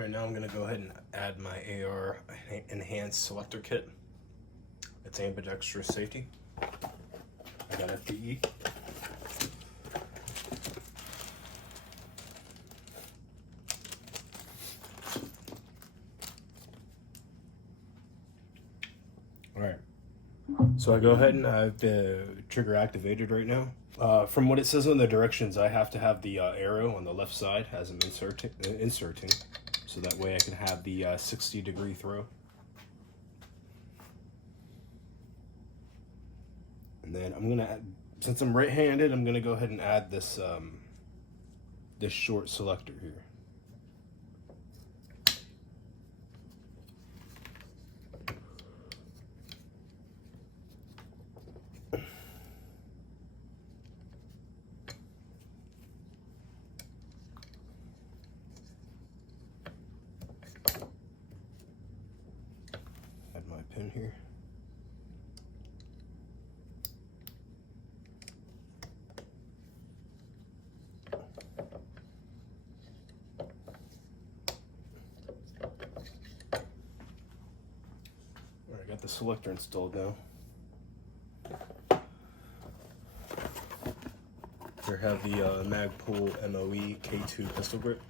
All right, now I'm gonna go ahead and add my AR enhanced selector kit. It's ambidextrous safety. I got FDE. All right, so I go ahead and I have the trigger activated right now. From what it says on the directions, I have to have the arrow on the left side as I'm inserting, so that way I can have the 60-degree throw. And then I'm gonna add, since I'm right-handed, I'm gonna go ahead and add this this short selector here. Add my pin here. Alright, I got the selector installed now. Here I have the Magpul MOE K2 pistol grip.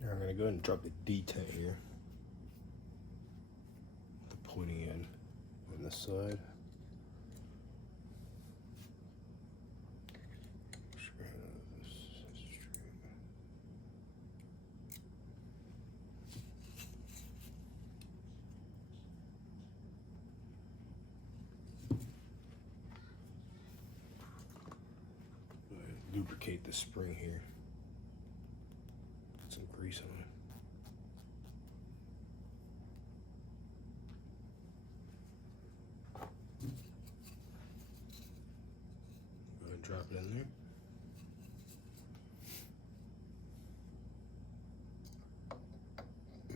Here I'm going to go ahead and drop the detent here. The pointing end on this side. Lubricate the spring here. Put some grease on it. Go ahead and drop it in there.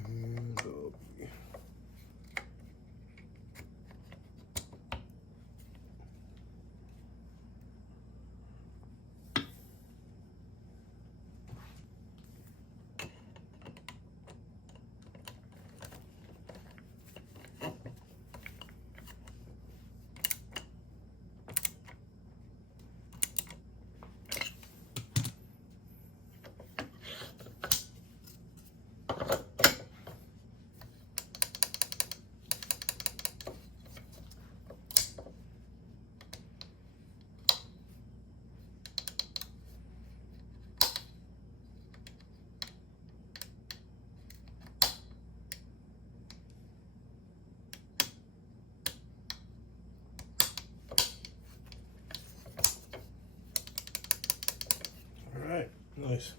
And go. All right, nice.